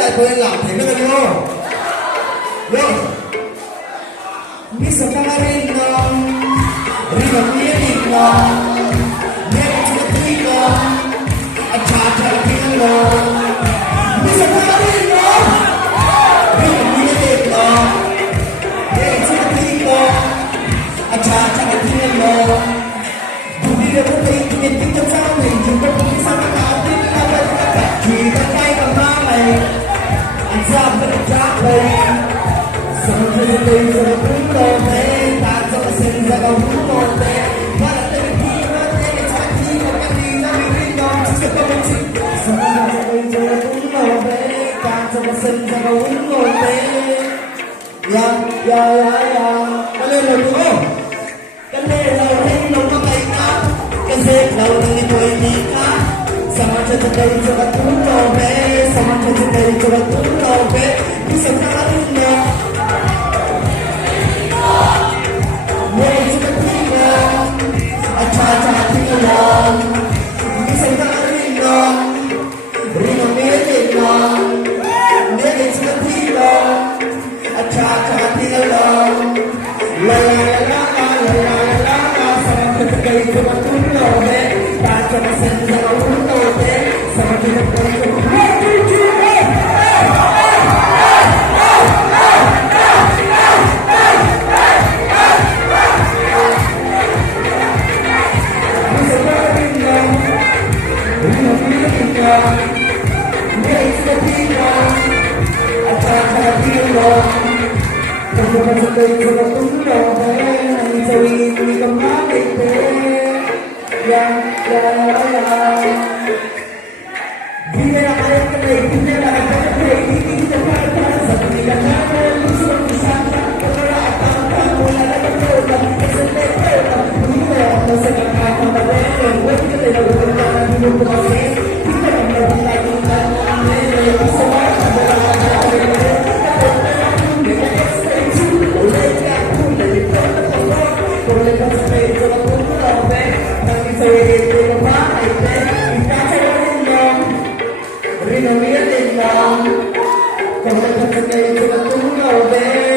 lại tôi làm thế nữa vô vô bisa kemarin dong rima miring dong dia cuma tinggal acara tinggal bisa kemarin dong rima miring dong dia cuma tinggal acara tinggal dunia putih ingin tinggal sama juga putih sama kau kita kayak kemana anh berjalan sama jadi sama pun tak sama senja kau pun pada terkira terkira cantik kembali dari dong juga benci sama jadi sama pun tak sama senja kau pun ya kalian lalu kalian lalu lalu kayak kalian lalu ini sama saja dari coba turun sama saja dari coba turun bisa karena mulai juga tinggal acara tinggal bisa karena rima tinggal mulai juga tinggal acara tinggal la sama saja dari coba turun tak sama saja sama kita Rina mia ding dong, kau tak kenal kita tunggu